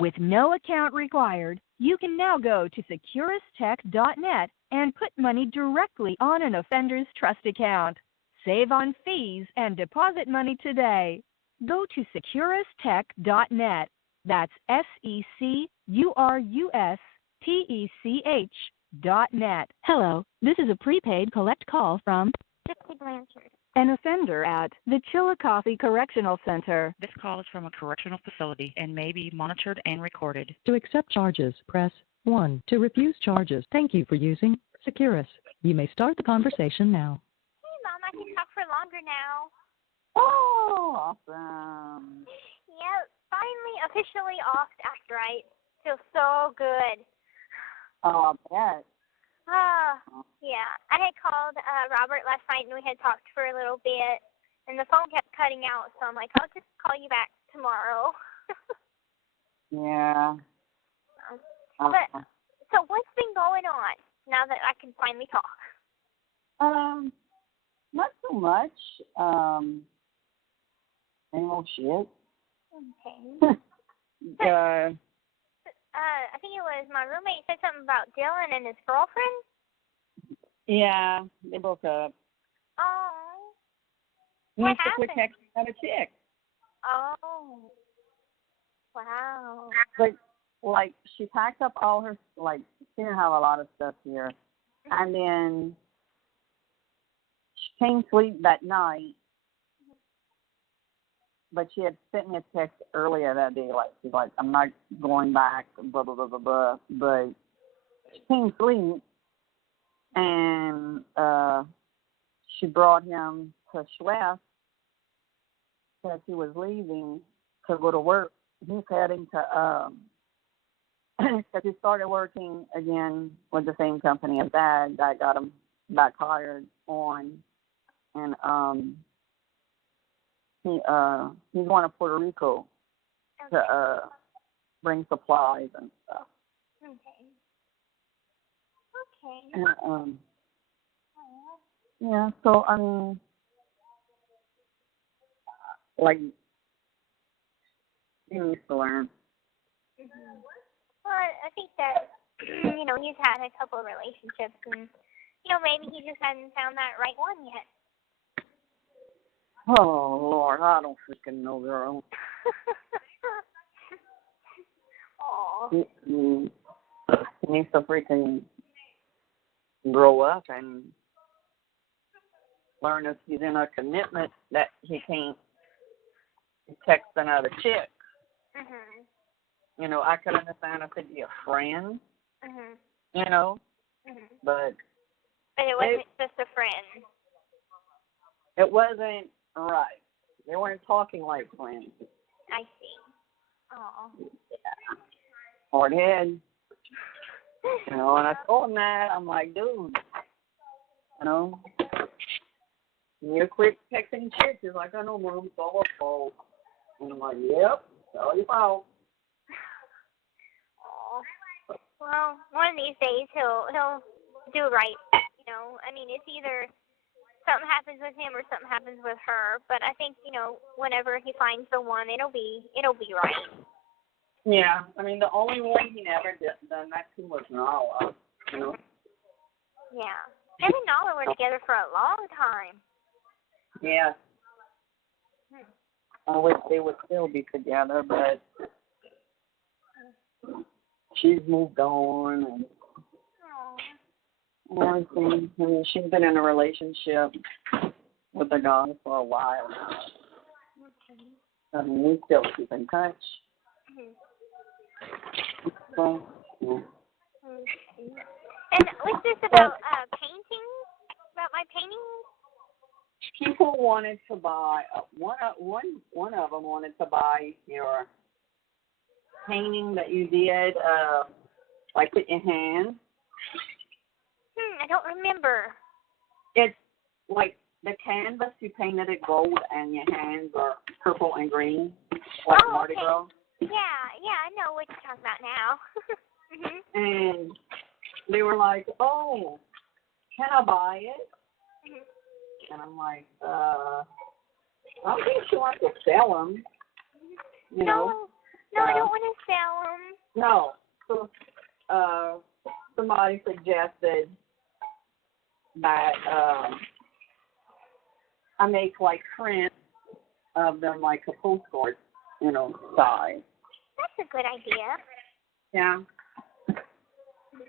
With no account required, you can now go to securustech.net and put money directly on an offender's trust account. Save on fees and deposit money today. Go to securustech.net. That's SECURUSTECH.net. Hello, this is a prepaid collect call from Gypsy Blanchard. An offender at the Chillicothe Correctional Center. This call is from a correctional facility and may be monitored and recorded. To accept charges, press 1. To refuse charges, thank you for using Securus. You may start the conversation now. Hey, Mom, I can talk for longer now. Oh, awesome. Yep, finally officially off act right. Feels so good. Oh, I bet. Yeah. I had called Robert last night and we had talked for a little bit, and the phone kept cutting out, so I'm like, I'll just call you back tomorrow. Yeah. But, so what's been going on now that I can finally talk? Not so much. Same old shit. Okay. I think it was my roommate said something about Dylan and his girlfriend. Yeah, they broke up. Oh. He What used to quit happened? texting other chick. Oh. Wow. But, like, she packed up all her, like, she didn't have a lot of stuff here. And then she came sleep that night, but she had sent me a text earlier that day, like, she's like, I'm not going back, blah, blah, blah, blah, blah. But she came sleep, and she brought him to Schwest because he was leaving to go to work. He's heading to, because he started working again with the same company as Dad. Dad got him back hired on, and he's going to Puerto Rico to bring supplies and stuff. Okay. And, yeah, so, I mean, like, he needs to learn. Well, I think that, he's had a couple of relationships, and, maybe he just hasn't found that right one yet. Oh, Lord, I don't freaking know, girl. Aw. He needs to freaking grow up and learn if he's in a commitment that he can't text another chick. Mhm. I could understand if it'd be a friend, Mhm. But it wasn't just a friend. it wasn't right. They weren't talking like friends. I see. Oh. Yeah. Hard head. And I told him that, I'm like, dude, you're quick texting chicks. He's like, I know, Mom, it's all our fault. And I'm like, yep, it's all your fault. Oh. Well, one of these days he'll do right. I mean, it's either something happens with him or something happens with her. But I think whenever he finds the one, it'll be right. Yeah, I mean, the only one he never done that to was Nala. Yeah. Him and Nala were together for a long time. Yeah. I wish they would still be together, but she's moved on and everything. I mean, she's been in a relationship with a guy for a while now. Okay. I mean, we still keep in touch. So, yeah. Okay. And was this about painting? About my painting? People wanted to buy one of them wanted to buy your painting that you did, like with your hands. I don't remember. It's like the canvas you painted it gold and your hands are purple and green, like Mardi Gras. Yeah, I know what you're talking about now. And they were like, "Oh, can I buy it?" And I'm like, I don't think she wants to sell them, No, No, I don't want to sell them. No. So, somebody suggested that I make like prints of them like a postcard, size. That's a good idea. Yeah.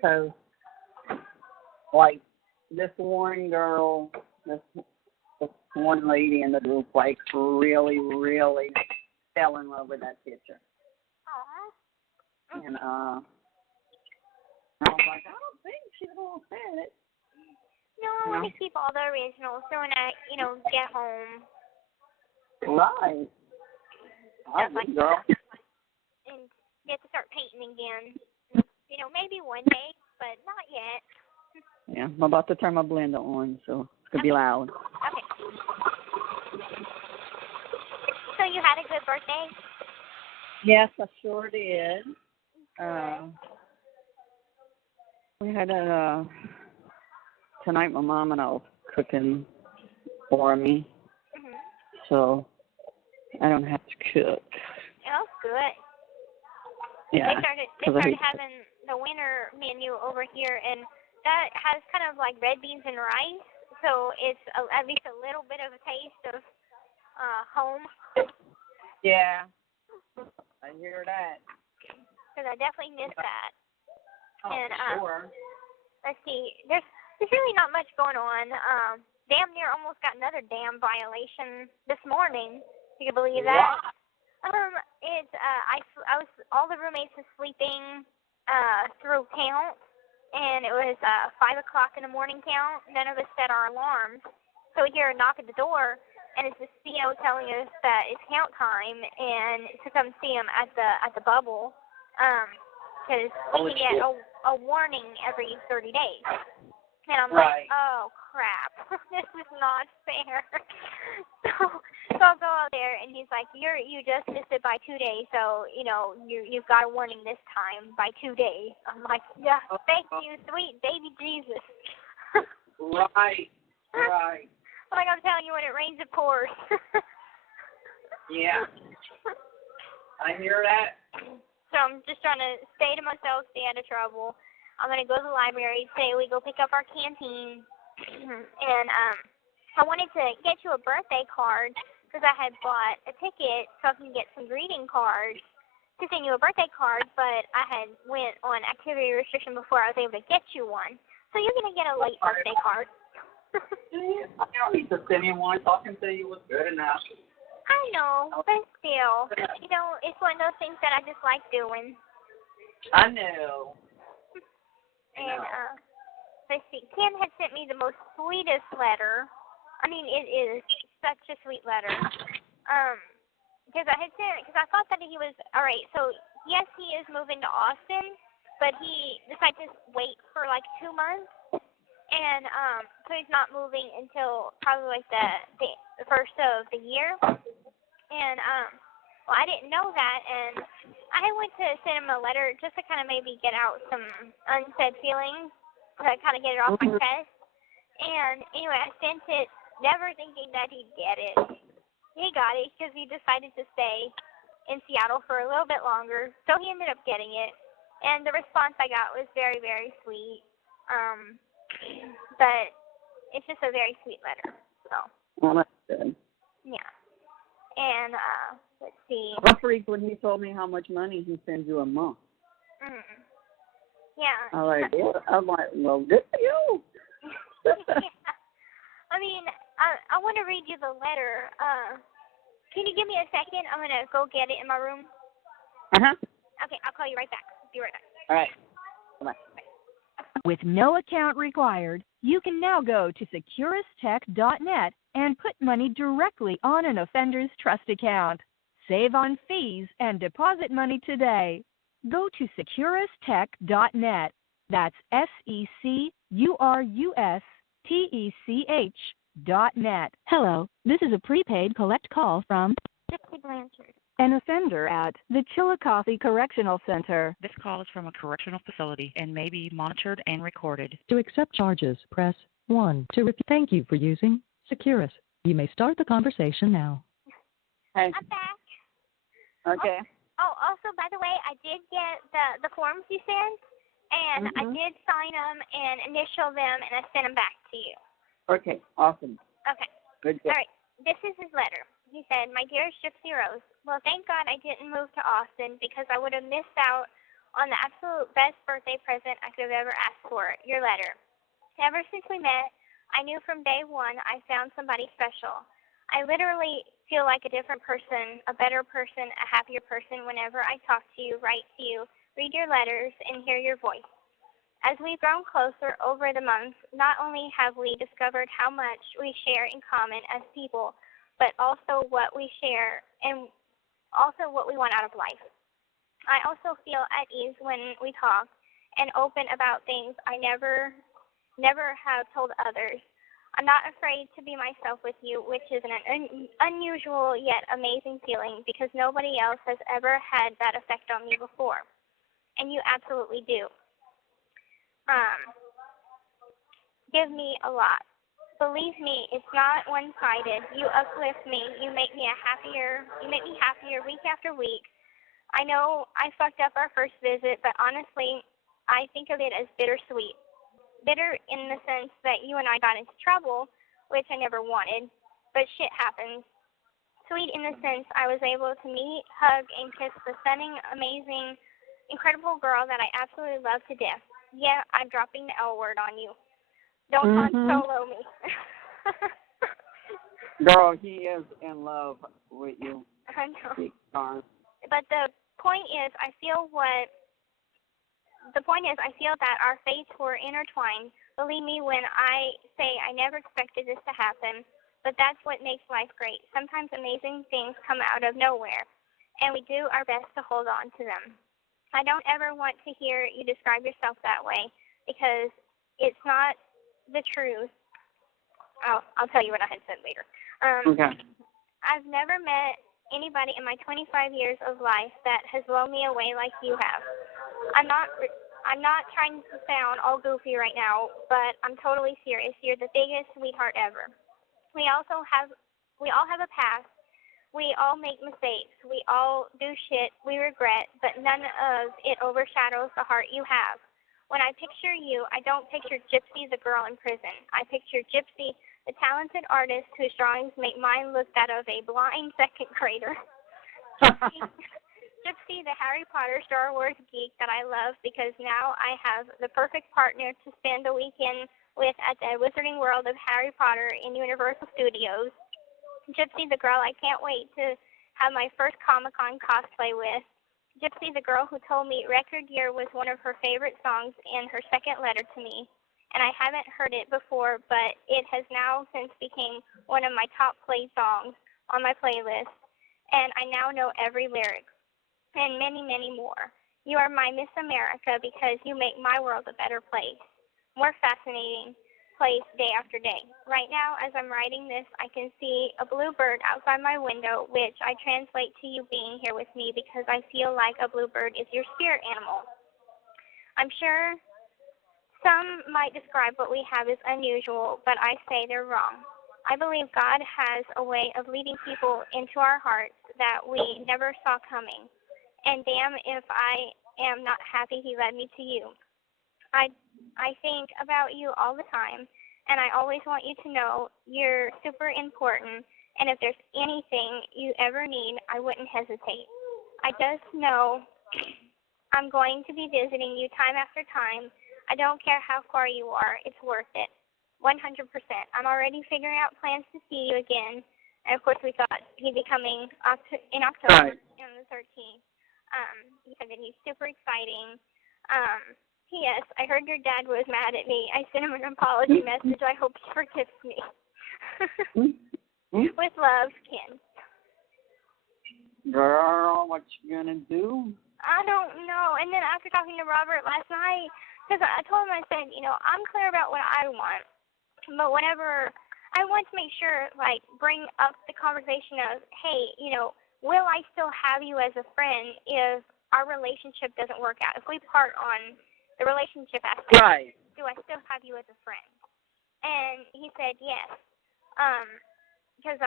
So, like this one girl, this one lady in the group, like really, really fell in love with that picture. Aw. And I was like, I don't think she's gonna sell it. No, I want to keep all the originals. So when I, get home. Right. Stuff like girl. that. And get to start painting again. Maybe one day, but not yet. Yeah, I'm about to turn my blender on, so it's gonna be loud. Okay. So you had a good birthday? Yes, I sure did. We had tonight my mom and I was cooking for me, so I don't have to cook. Oh, good. Yeah. They started having the winter menu over here, and that has kind of like red beans and rice, so it's at least a little bit of a taste of home. Yeah, I hear that. Because I definitely miss that. Oh, and sure. Let's see, there's really not much going on. Damn near almost got another dam violation this morning. You can believe that? What? I was all the roommates were sleeping through count, and it was 5 o'clock in the morning count. None of us set our alarms, so we hear a knock at the door, and it's the CO telling us that it's count time and to come see him at the bubble, because we can get a warning every 30 days. And I'm like, oh crap, this is not fair. So I'll go out there, and he's like, you just missed it by 2 days, so you've got a warning this time by 2 days. I'm like, yeah, thank you, sweet baby Jesus. Right. Like I'm telling you, when it rains, it pours. Yeah. I hear that. So I'm just trying to stay to myself, stay out of trouble. I'm going to go to the library today. We go pick up our canteen. And I wanted to get you a birthday card because I had bought a ticket so I can get some greeting cards to send you a birthday card, but I had went on activity restriction before I was able to get you one. So you're going to get a late birthday card. I don't need to send you one. Talking to you was good enough. I know, but still, it's one of those things that I just like doing. I know. And, let's see, Ken had sent me the most sweetest letter. I mean, it is such a sweet letter. Because I thought that he was, all right, so yes, he is moving to Austin, but he decided to wait for like 2 months. And, so he's not moving until probably like the first of the year. And, well, I didn't know that, and I went to send him a letter just to kind of maybe get out some unsaid feelings, to kind of get it off my chest. And anyway, I sent it, never thinking that he'd get it. He got it because he decided to stay in Seattle for a little bit longer, so he ended up getting it. And the response I got was very, very sweet. But it's just a very sweet letter. So. Well, that's good. Yeah. And let's see. I freaked when he told me how much money he sends you a month. Yeah. I'm like, well, good for you. Yeah. I mean, I want to read you the letter. Can you give me a second? I'm going to go get it in my room. Uh-huh. Okay, I'll call you right back. Be right back. All right. Bye-bye. With no account required, you can now go to securustech.net and put money directly on an offender's trust account. Save on fees and deposit money today. Go to securustech.net. That's SECURUSTECH.net. Hello, this is a prepaid collect call from Gypsy Blanchard, an offender at the Chillicothe Correctional Center. This call is from a correctional facility and may be monitored and recorded. To accept charges, press 1. Thank you for using Securus. You may start the conversation now. Hey. I'm back. Okay. Oh, also, by the way, I did get the forms you sent, and I did sign them and initial them, and I sent them back to you. Okay, awesome. Okay. Good. All right. This is his letter. He said, "My dearest Gypsy Rose, well, thank God I didn't move to Austin because I would have missed out on the absolute best birthday present I could have ever asked for, your letter. Ever since we met, I knew from day one I found somebody special. I literally feel like a different person, a better person, a happier person whenever I talk to you, write to you, read your letters, and hear your voice. As we've grown closer over the months, not only have we discovered how much we share in common as people, but also what we share and also what we want out of life. I also feel at ease when we talk and open about things I never have told others. I'm not afraid to be myself with you, which is an unusual yet amazing feeling because nobody else has ever had that effect on me before. And you absolutely do. Give me a lot. Believe me, it's not one-sided. You uplift me. You make me happier week after week. I know I fucked up our first visit, but honestly, I think of it as bittersweet. Bitter in the sense that you and I got into trouble, which I never wanted, but shit happens. Sweet in the sense I was able to meet, hug, and kiss the stunning, amazing, incredible girl that I absolutely love to death. Yeah, I'm dropping the L word on you. Don't Han Solo me. Girl, he is in love with you. I know. But the point is, I feel that our fates were intertwined. Believe me when I say I never expected this to happen, but that's what makes life great. Sometimes amazing things come out of nowhere, and we do our best to hold on to them. I don't ever want to hear you describe yourself that way because it's not the truth. I'll tell you what I had said later. Okay. I've never met anybody in my 25 years of life that has blown me away like you have. I'm not trying to sound all goofy right now, but I'm totally serious. You're the biggest sweetheart ever. We all have a past. We all make mistakes. We all do shit we regret, but none of it overshadows the heart you have. When I picture you, I don't picture Gypsy, the girl in prison. I picture Gypsy, the talented artist whose drawings make mine look that of a blind second grader. Gypsy, the Harry Potter Star Wars geek that I love because now I have the perfect partner to spend the weekend with at the Wizarding World of Harry Potter in Universal Studios. Gypsy, the girl I can't wait to have my first Comic-Con cosplay with. Gypsy, the girl who told me Record Year was one of her favorite songs in her second letter to me. And I haven't heard it before, but it has now since became one of my top played songs on my playlist. And I now know every lyric. And many, many more. You are my Miss America because you make my world a better place. More fascinating place day after day. Right now, as I'm writing this, I can see a blue bird outside my window, which I translate to you being here with me because I feel like a blue bird is your spirit animal. I'm sure some might describe what we have as unusual, but I say they're wrong. I believe God has a way of leading people into our hearts that we never saw coming. And damn if I am not happy he led me to you. I think about you all the time, and I always want you to know you're super important, and if there's anything you ever need, I wouldn't hesitate. I just know I'm going to be visiting you time after time. I don't care how far you are. It's worth it. 100%. I'm already figuring out plans to see you again, and of course we thought he'd be coming in October on the 13th. He said that he's super exciting. P.S. I heard your dad was mad at me. I sent him an apology message. I hope he forgives me. With love, Ken. Girl, what you gonna do? I don't know. And then after talking to Robert last night, because I told him, I said, I'm clear about what I want. But whenever I want to make sure, bring up the conversation of, hey, will I still have you as a friend if our relationship doesn't work out? If we part on the relationship aspect, right. Do I still have you as a friend? And he said yes. because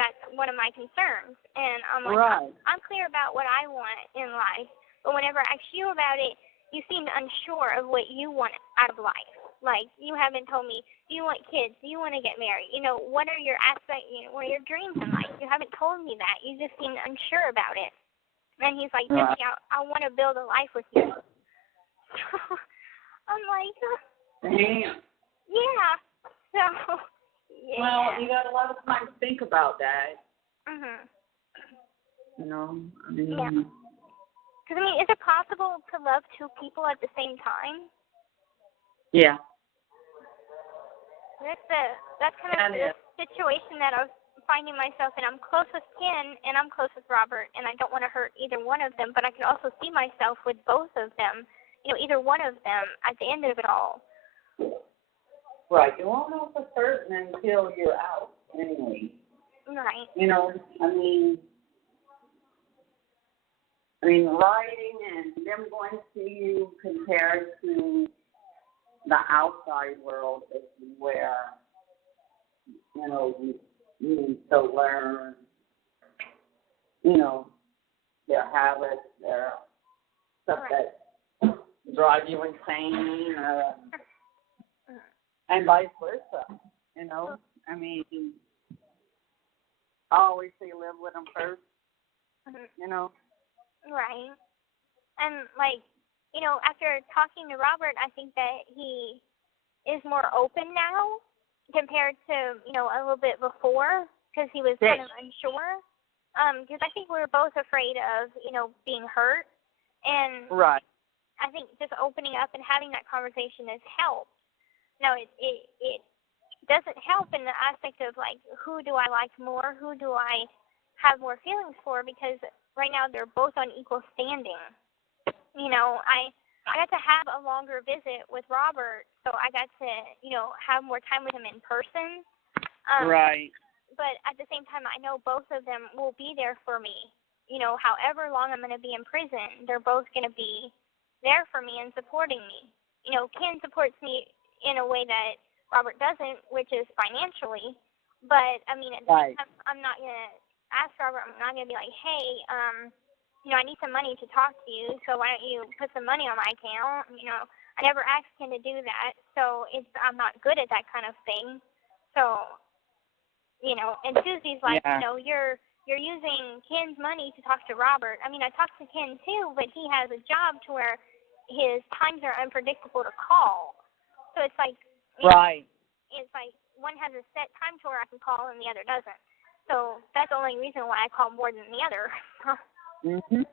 that's one of my concerns, and I'm like, Right. I'm clear about what I want in life, but whenever I ask you about it, you seem unsure of what you want out of life. Like, you haven't told me, do you want kids? Do you want to get married? What are your what are your dreams in life? You haven't told me that. You just seem unsure about it. And he's like, Right. Gypsy, I want to build a life with you. I'm like, Damn. yeah. So, yeah. Well, you got a lot of time to think about that. Mhm. I mean. Yeah. Because, is it possible to love two people at the same time? Yeah. That's kind of the situation that I was finding myself in. I'm close with Ken and I'm close with Robert, and I don't want to hurt either one of them, but I can also see myself with both of them, either one of them at the end of it all. Right. You won't know for certain until you're out, anyway. Right. I mean, writing and them going to see you compared to the outside world is where, you need to learn, their habits, their stuff that drive you insane, and vice versa, I mean, I always say live with them first, Right. And, after talking to Robert, I think that he is more open now compared to, a little bit before, because he was kind of unsure. Because I think we were both afraid of, being hurt. And right. I think just opening up and having that conversation has helped. Now, it doesn't help in the aspect of, who do I like more? Who do I have more feelings for? Because right now they're both on equal standing. I got to have a longer visit with Robert, so I got to, have more time with him in person. Right. But at the same time, I know both of them will be there for me. However long I'm going to be in prison, they're both going to be there for me and supporting me. Ken supports me in a way that Robert doesn't, which is financially. But, at the same time, I'm not going to ask Robert, I'm not going to be like, hey, I need some money to talk to you, so why don't you put some money on my account? I never asked Ken to do that, so I'm not good at that kind of thing. So, and Susie's like, you're using Ken's money to talk to Robert. I talked to Ken too, but he has a job to where his times are unpredictable to call. So it's like, right. It's like one has a set time to where I can call and the other doesn't. So that's the only reason why I call more than the other. Mhm.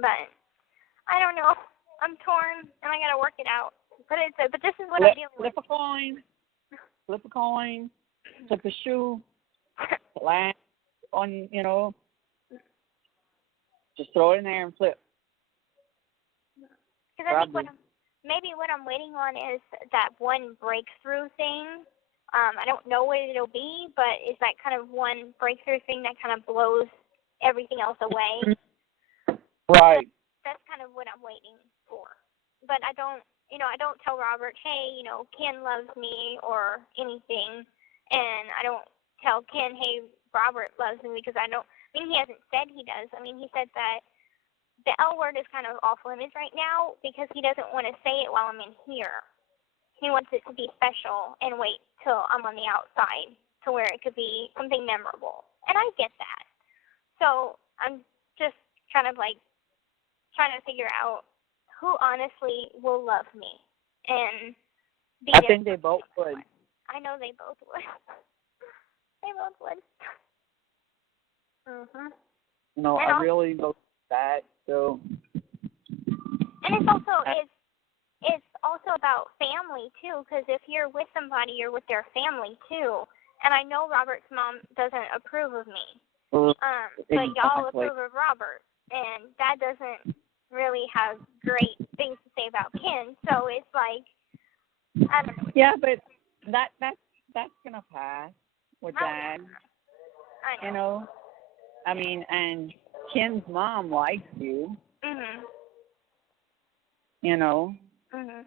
But I don't know. I'm torn, and I gotta work it out. But this is what I'm dealing with. Flip a coin. Flip a shoe. Land on, just throw it in there and flip. Because I think what I'm waiting on is that one breakthrough thing. I don't know what it'll be, but it's that kind of one breakthrough thing that kind of blows everything else away. Right. That's kind of what I'm waiting for. But I don't tell Robert, hey, Ken loves me or anything, and I don't tell Ken, hey, Robert loves me, because he hasn't said he does. He said that the L word is kind of off limits right now because he doesn't want to say it while I'm in here. He wants it to be special and wait till I'm on the outside to where it could be something memorable. And I get that. So I'm just kind of trying to figure out who honestly will love me and be I there. think they both would. I know they both would. They both would. Mhm. No, I really look at that. So. And it's also about family too, because if you're with somebody, you're with their family too. And I know Robert's mom doesn't approve of me. But y'all approve of Robert, and Dad doesn't really have great things to say about Ken. So it's like, I don't know. Yeah, but that's gonna pass with Dad. I know. And Ken's mom likes you. Mhm. Mhm.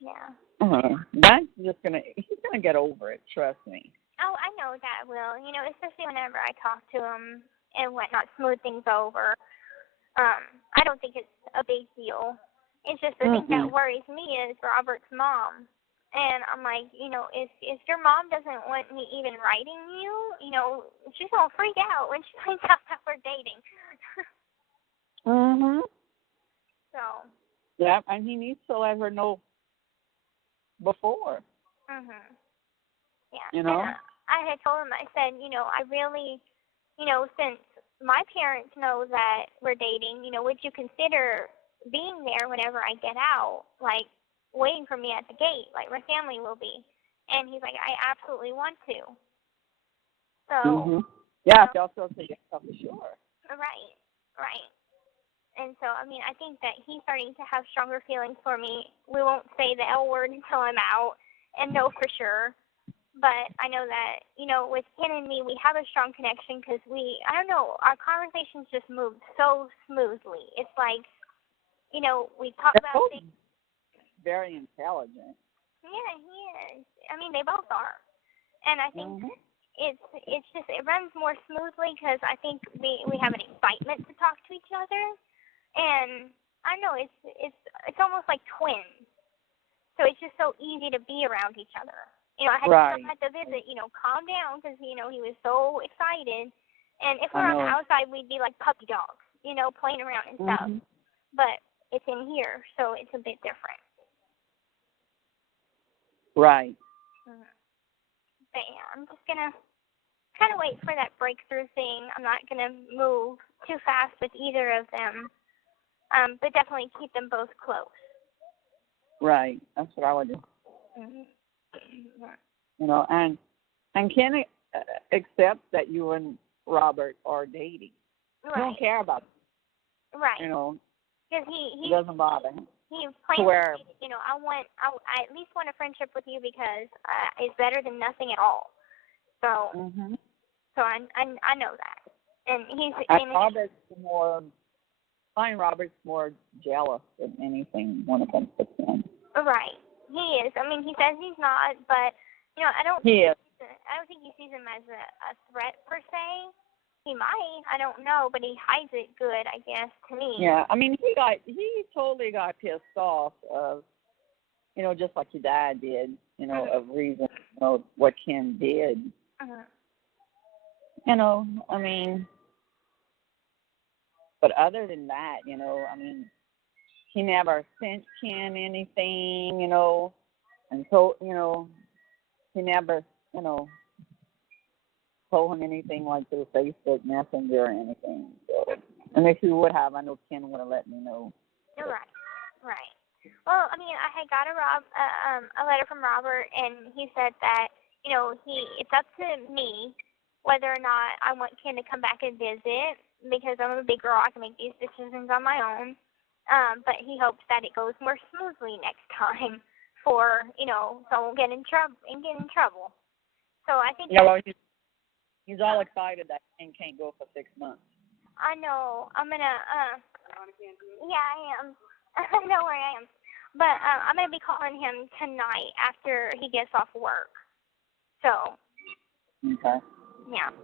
Yeah. That's just he's gonna get over it, trust me. Oh, I know that will. You know, especially whenever I talk to him and whatnot, smooth things over. I don't think it's a big deal. It's just the thing that worries me is Robert's mom. And I'm like, you know, if your mom doesn't want me even writing you, you know, she's gonna freak out when she finds out that we're dating. So. Yeah, and he needs to let her know before. Yeah. You know. And I had told him, I said, you know, I really, you know, since my parents know that we're dating, you know, would you consider being there whenever I get out, like waiting for me at the gate, like my family will be? And he's like, I absolutely want to. So. Yeah, you also say yes, for sure. Right. And so, I mean, I think that he's starting to have stronger feelings for me. We won't say the L word until I'm out and know for sure. But I know that, you know, with Ken and me, we have a strong connection because I don't know, our conversations just move so smoothly. It's like, you know, we talk about things. Very intelligent. Yeah, he is. I mean, they both are. And I think it's just, it runs more smoothly because I think we have an excitement to talk to each other. And I know it's almost like twins. So it's just so easy to be around each other. You know, I had to tell him at the visit, you know, calm down because, you know, he was so excited. And if we're on the outside, we'd be like puppy dogs, you know, playing around and stuff. But it's in here, so it's a bit different. Right. But yeah, I'm just going to kind of wait for that breakthrough thing. I'm not going to move too fast with either of them, but definitely keep them both close. Right. That's what I would do. You know, and Ken accepts that you and Robert are dating. He don't care about it. Right. You know, because he doesn't bother him. He claims, you know, I at least want a friendship with you because it's better than nothing at all. So, so I know that, and he's. Robert's more jealous than anything when it comes to Ken. Right. He is. I mean, he says he's not, but you know, I don't think he sees him as a threat per se. He might. I don't know, but he hides it good, I guess, to me. Yeah. I mean, he totally got pissed off of, you know, just like your dad did, you know, of reason, you know, what Ken did. You know, I mean, but other than that, you know, I mean, he never sent Ken anything, you know, and so, you know, he never, you know, told him anything like through Facebook Messenger or anything. So, and if he would have, I know Ken would have let me know. Right. Well, I mean, I had got a letter from Robert, and he said that, you know, it's up to me whether or not I want Ken to come back and visit because I'm a big girl. I can make these decisions on my own. But he hopes that it goes more smoothly next time so I won't get in trouble. So I think. Yeah, well, he's all excited that Ken can't go for 6 months. I know. I'm gonna. Yeah, I am. I know where I am. But I'm gonna be calling him tonight after he gets off work. So. Okay. Yeah.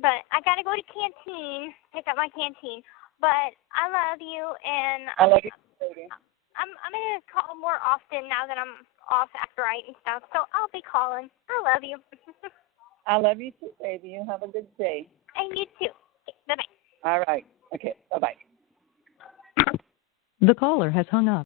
But I gotta go to canteen, pick up my canteen. But I love you, and I love you, baby. I'm gonna call more often now that I'm off after right and stuff. So I'll be calling. I love you. I love you too, baby. You have a good day. And you too. Okay, bye bye. All right. Okay. Bye bye. The caller has hung up.